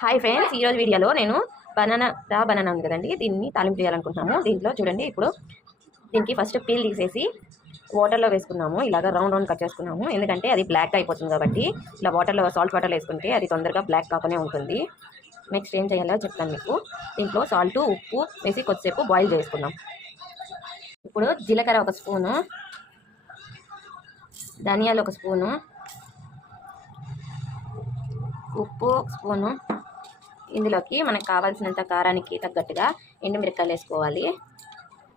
Hi friends, ఈరోజు వీడియోలో నేను బనానా ఉంది కదండి, దీన్ని తాలింపు చేయాలనుకుంటున్నాము. దీంట్లో చూడండి, ఇప్పుడు దీనికి ఫస్ట్ పీల్ తీసేసి వాటర్లో వేసుకున్నాము. ఇలాగ రౌండ్ రౌండ్ కట్ చేసుకున్నాము, ఎందుకంటే అది బ్లాక్ అయిపోతుంది కాబట్టి. ఇలా సాల్ట్ వాటర్లో వేసుకుంటే అది తొందరగా బ్లాక్ కాకనే ఉంటుంది. నెక్స్ట్ ఏం చేయాలో చెప్తాను మీకు. దీంట్లో సాల్ట్, ఉప్పు వేసి కొద్దిసేపు బాయిల్ చేసుకుందాం. ఇప్పుడు జీలకర్ర ఒక స్పూను, ధనియాలు ఒక స్పూను, ఉప్పు ఒక స్పూను, ఇందులోకి మనకు కావాల్సినంత కారానికి తగ్గట్టుగా ఎండుమిరపకాయలు వేసుకోవాలి.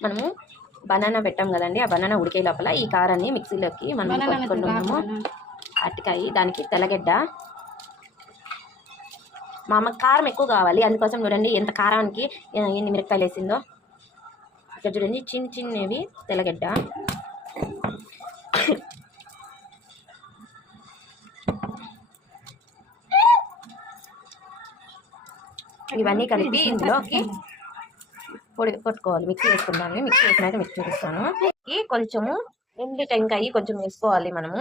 మనము బనానా పెట్టాం కదండి, ఆ బనానా ఉడికే లోపల ఈ కారాన్ని మిక్సీలోకి మనం కొట్టుకుంటున్నాము. అరటికాయ, దానికి తెల్లగడ్డ. మా అమ్మ కారం ఎక్కువ కావాలి, అందుకోసం చూడండి ఎంత కారానికి ఎన్ని మిరపకాయలు వేసిందో. ఇక్కడ చూడండి, చిన్న చిన్నవి తెల్లగడ్డ, ఇవన్నీ కలిపి ఇందులోకి పొడి కొట్టుకోవాలి. మిక్సీ వేసుకుందాం. మిక్సీ వేసినాక మిక్సీ చూపిస్తాను. కొంచెము ఎండు టెంకాయ కొంచెం వేసుకోవాలి మనము.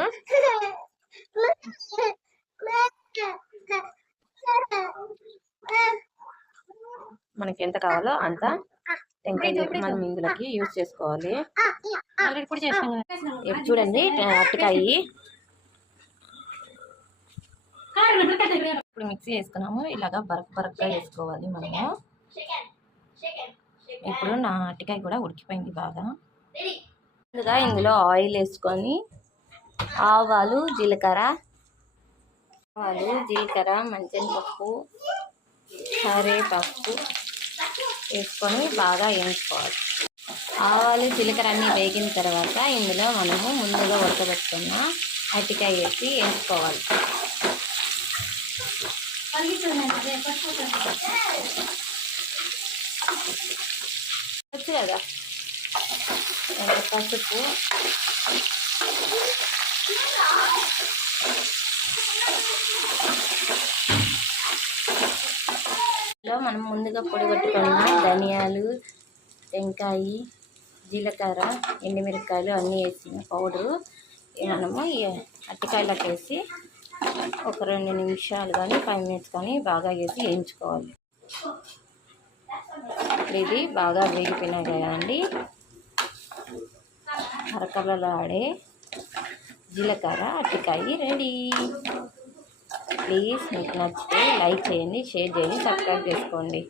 మనకి ఎంత కావాలో అంత టెంకాయ మనం ఇందులోకి యూజ్ చేసుకోవాలి. ఇప్పుడు చూడండి, అరటికాయ ఇప్పుడు మిక్సీ వేసుకున్నాము. ఇలాగా బరక్గా వేసుకోవాలి మనము. ఇప్పుడు నా అరటికాయ కూడా ఉడికిపోయింది బాగా. ముందుగా ఇందులో ఆయిల్ వేసుకొని ఆవాలు, జీలకర్ర, మంచెనపప్పు, కరివేపాకు వేసుకొని బాగా వేయించుకోవాలి. ఆవాలు, జీలకర్ర అన్నీ వేగిన తర్వాత ఇందులో మనము ముందుగా ఉడకబెట్టుకున్న అరటికాయ వేసి వేయించుకోవాలి. వచ్చు కదా, పసుపు, మనం ముందుగా పొడి కొట్టుకున్న ధనియాలు, టెంకాయ, జీలకర్ర, ఎండుమిరపకాయలు అన్నీ వేసిన పౌడరు మనము ఈ అరటికాయలకు వేసి ఒక 2 నిమిషాలు కానీ 5 మినిట్స్ కానీ బాగా వేసి వేయించుకోవాలి. ఇది బాగా వేగిపోయినాయి కదండి, అరకరలాడే జీలకర్ర అరటికాయ రెడీ. ప్లీజ్ మీకు నచ్చితే లైక్ చేయండి, షేర్ చేయండి, సబ్స్క్రైబ్ చేసుకోండి.